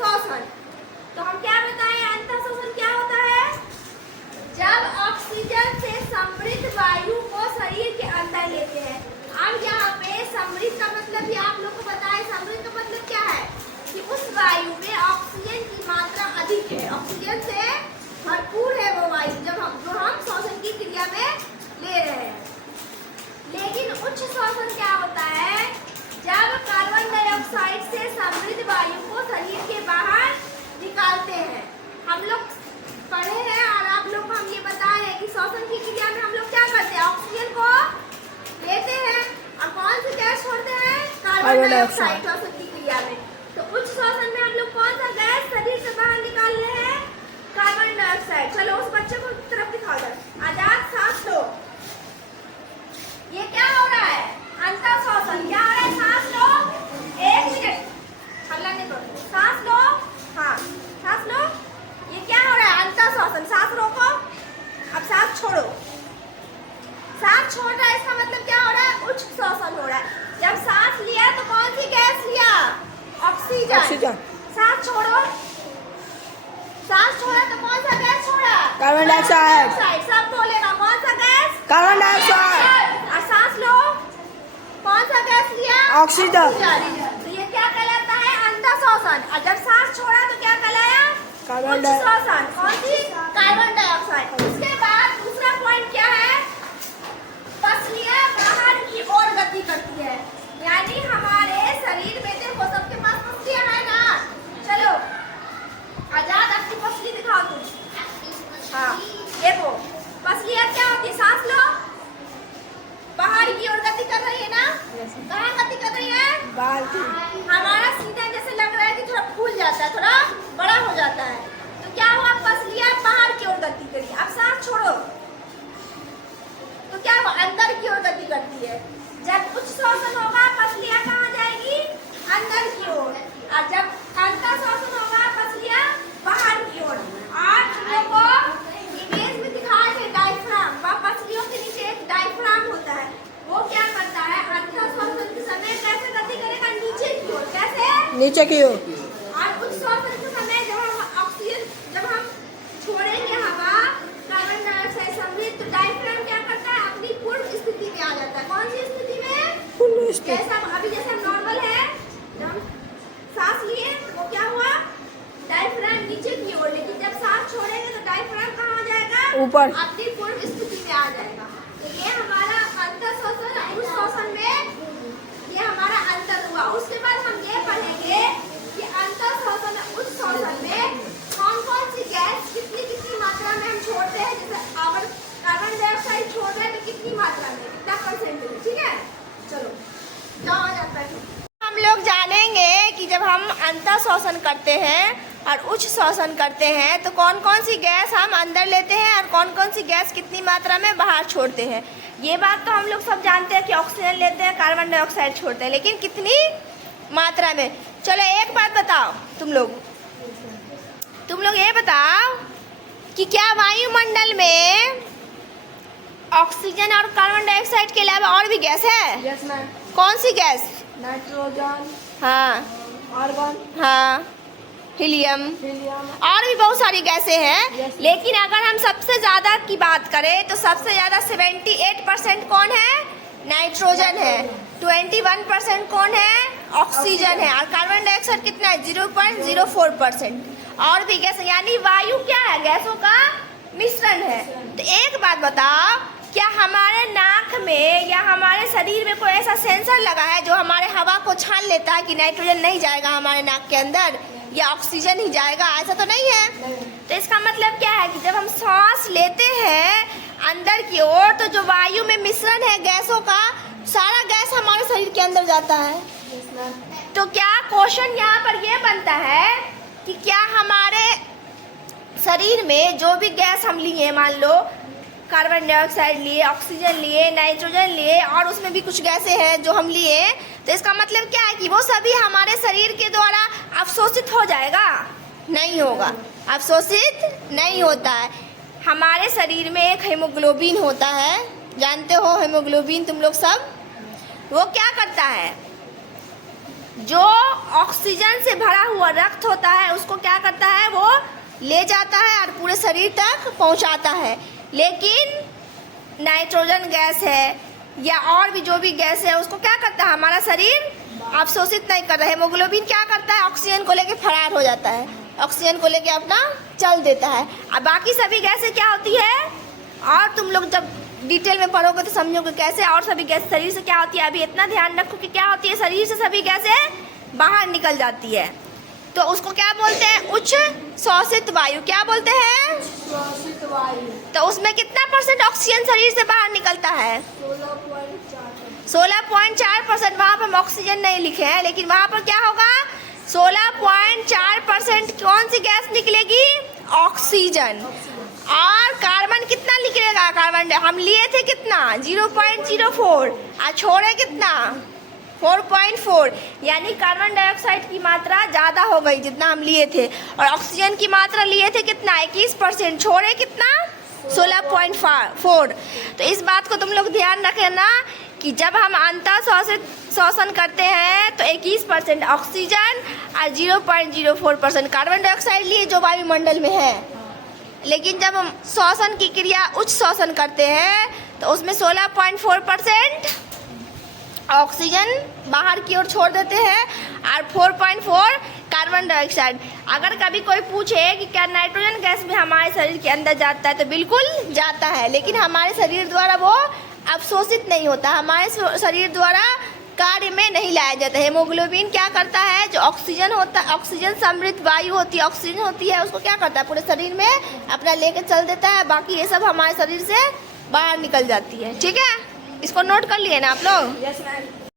श्वसन। तो हम क्या बताएं, अंतः श्वसन क्या होता है? जब ऑक्सीजन से समृद्ध वायु को शरीर के अंदर लेते हैं। अब यहाँ पे समृद्ध का मतलब भी आप लोग को पता है। समृद्ध का मतलब क्या है कि उस वायु में ऑक्सीजन की मात्रा अधिक है, ऑक्सीजन से भरपूर है वो वायु जो हम श्वसन की क्रिया में ले रहे हैं। लेकिन उच्च श्वसन क्या होता है? जब कार्बन डाइऑक्साइड से समृद्ध वायु को शरीर के बाहर निकालते हैं। हम लोग पढ़े हैं और आप लोग को हम ये बताए हैं कि श्वसन की क्रिया में हम लोग क्या करते हैं? ऑक्सीजन को लेते हैं और कौन सी गैस छोड़ते हैं? कार्बन डाइऑक्साइड श्वसन की क्रिया में। तो उच्च श्वसन में हम लोग कौन सा गैस शरीर से बाहर निकाल रहे हैं? Carbon dioxide. चलो उस बच्चे को तरफ दिखाओ जाए। आजाद सांस लो। ये क्या हो रहा है? अंतः श्वसन। क्या हो रहा है? सांस लो। 1 मिनट हल्ला नहीं करो। सांस लो। हाँ सांस लो। ये क्या हो रहा है? अंतः श्वसन। सांस रोको, अब सांस छोड़ो। सांस छोड़ रहा है इसका मतलब क्या हो रहा है? उच्च श्वसन हो रहा है। जब सांस लिया तो कौन सी गैस लिया? ऑक्सीजन। सांस छोड़ो। सांस छोड़ा तो कौन सा गैस छोड़ा? Carbon dioxide. सब बोलेगा कौन सा गैस? Carbon dioxide. और सांस लो, कौन सा गैस लिया? ऑक्सीजन। तो ये क्या कहलाता है? अंतः श्वसन। और जब सांस छोड़ा तो क्या कहलाया? कार्बन उच्च श्वसन। कौन सी? Carbon dioxide. उसके बाद दूसरा पॉइंट क्या है? पसलियां बाहर की ओर गति करती है। यानी हमारे शरीर में देखो सबके पास पसलियां है ना। चलो आजाद अपनी पसली दिखाओ तुम। हाँ देखो पसलियां क्या होती है? सांस लो, बाहर की ओर गति कर रही है ना। कहाँ गति कर रही है? बाहर की। हमारा सीना जैसे लग रहा है कि थोड़ा फूल जाता है, थोड़ा बड़ा हो जाता है। तो क्या हुआ? पसलियां बाहर की ओर गति करी। अब सांस छोड़ो तो क्या हुआ? अंदर की ओर गति करती है। जब उच्च श्वसन होगा पसलियां कहाँ जाएगी? अंदर की ओर। और जब अंतः श्वसन होगा पसलियां बाहर की ओर। और हम लोग को इमेज में दिखाया है डायफ्राम। वह पसलियों के नीचे एक डायफ्राम होता है। वो क्या करता है? अंतः श्वसन के समय कैसे गति करेगा? नीचे की ओर। कैसे? नीचे की ओर। और उच्च श्वसन के समय जब हम ऑक्सीजन जब हम छोड़ेंगे हवा कार्बन डाइऑक्साइड समृद्ध, तो डायफ्राम क्या करता है? अपनी पूर्व स्थिति में आ जाता है। कौन सी स्थिति में? पूर्ण स्थिति। जैसा अभी जैसे हम नॉर्मल है, जब सांस लिए तो वो क्या हुआ? डायफ्राम नीचे की ओर। लेकिन जब सांस छोड़ेंगे तो डायफ्राम कहाँ आ जाएगा? ऊपर। अपनी पूर्व स्थिति में आ जाएगा। तो ये हमारा अंतः श्वसन। उच्च श्वसन में ये हमारा अंतर हुआ। उसके बाद हम ये पढ़ेंगे कि अंतः श्वसन उच्च श्वसन में कौन कौन सी गैस कितनी कितनी मात्रा में हम छोड़ते हैं। जैसे अगर कार्बन डाइऑक्साइड छोड़ रहे हैं तो कितनी मात्रा में, कितना परसेंट? ठीक है चलो जाओ आ जाता है। हम लोग जानेंगे कि जब हम अंतः श्वसन करते हैं और उच्च श्वसन करते हैं तो कौन कौन सी गैस हम अंदर लेते हैं और कौन कौन सी गैस कितनी मात्रा में बाहर छोड़ते हैं। ये बात तो हम लोग सब जानते हैं कि ऑक्सीजन लेते हैं, कार्बन डाइऑक्साइड छोड़ते हैं, लेकिन कितनी मात्रा में। चलो एक बात बताओ तुम लोग ये बताओ कि क्या वायुमंडल में ऑक्सीजन और कार्बन डाइऑक्साइड के अलावा और भी गैस है? Yes ma'am. कौन सी गैस? नाइट्रोजन, हाँ आर्गन, हाँ हीलियम और भी बहुत सारी गैसें हैं। लेकिन अगर हम सबसे ज़्यादा की बात करें तो सबसे ज़्यादा 78% कौन है? नाइट्रोजन है। 21% कौन है? ऑक्सीजन है। और कार्बन डाइऑक्साइड कितना है? 0.04%। और भी गैस, यानी वायु क्या है? गैसों का मिश्रण है। तो एक बात बताओ, क्या हमारे नाक में या हमारे शरीर में कोई ऐसा सेंसर लगा है जो हमारे हवा को छान लेता है कि नाइट्रोजन नहीं जाएगा हमारे नाक के अंदर या ऑक्सीजन ही जाएगा? ऐसा तो नहीं है। तो इसका मतलब क्या है कि जब हम सांस लेते हैं अंदर की ओर तो जो वायु में मिश्रण है गैसों का, सारा गैस हमारे शरीर के अंदर जाता है। तो क्या क्वेश्चन यहाँ पर ये बनता है कि क्या हमारे शरीर में जो भी गैस हम लिए, मान लो कार्बन डाइऑक्साइड लिए, ऑक्सीजन लिए, नाइट्रोजन लिए और उसमें भी कुछ गैसें हैं जो हम लिए, तो इसका मतलब क्या है कि वो सभी हमारे शरीर के द्वारा अवशोषित हो जाएगा? नहीं होगा, अवशोषित नहीं होता है। हमारे शरीर में एक हीमोग्लोबिन होता है, जानते हो हीमोग्लोबिन तुम लोग सब? वो क्या करता है? जो ऑक्सीजन से भरा हुआ रक्त होता है उसको क्या करता है, वो ले जाता है और पूरे शरीर तक पहुंचाता है। लेकिन नाइट्रोजन गैस है या और भी जो भी गैस है उसको क्या करता है हमारा शरीर अवशोषित नहीं कर रहा है। हीमोग्लोबिन क्या करता है, ऑक्सीजन को लेके फरार हो जाता है, ऑक्सीजन को लेके अपना चल देता है। अब बाकी सभी गैसें क्या होती है, और तुम लोग जब डिटेल में पढ़ोगे तो समझोगे कैसे। और सभी गैस शरीर से क्या होती है, अभी इतना ध्यान रखो कि क्या होती है, शरीर से सभी गैसें बाहर निकल जाती है। तो उसको क्या बोलते हैं, उच्च श्वसित वायु। क्या बोलते हैं, श्वासित वायु। तो उसमें कितना % ऑक्सीजन शरीर से बाहर निकलता है, 16.4। 16.4%। वहाँ पर हम ऑक्सीजन नहीं लिखे हैं, लेकिन वहाँ पर क्या होगा, 16.4% कौन सी गैस निकलेगी, ऑक्सीजन। और कार्बन कितना निकलेगा, कार्बन हम लिए थे कितना, 0.04 और छोड़े कितना, 4.4। यानी कार्बन डाइऑक्साइड की मात्रा ज़्यादा हो गई जितना हम लिए थे, और ऑक्सीजन की मात्रा लिए थे कितना, 21%, छोड़े कितना, 16.4। तो इस बात को तुम लोग ध्यान रखना कि जब हम अंतर श्वसन करते हैं तो 21% ऑक्सीजन और 0.04% कार्बन डाइऑक्साइड लिए जो वायुमंडल में है। लेकिन जब हम श्वसन की क्रिया उच्च श्वसन करते हैं तो उसमें 16.4% ऑक्सीजन बाहर की ओर छोड़ देते हैं और 4.4 कार्बन डाइऑक्साइड। अगर कभी कोई पूछे कि क्या नाइट्रोजन गैस भी हमारे शरीर के अंदर जाता है, तो बिल्कुल जाता है, लेकिन हमारे शरीर द्वारा वो अवशोषित नहीं होता, हमारे शरीर द्वारा कार्य में नहीं लाया जाता है। हीमोग्लोबिन क्या करता है, जो ऑक्सीजन होता है, ऑक्सीजन समृद्ध वायु होती है, ऑक्सीजन होती है, उसको क्या करता है, पूरे शरीर में अपना लेके चल देता है। बाकी ये सब हमारे शरीर से बाहर निकल जाती है। ठीक है, इसको नोट कर लिए ना आप लोग। Yes ma'am.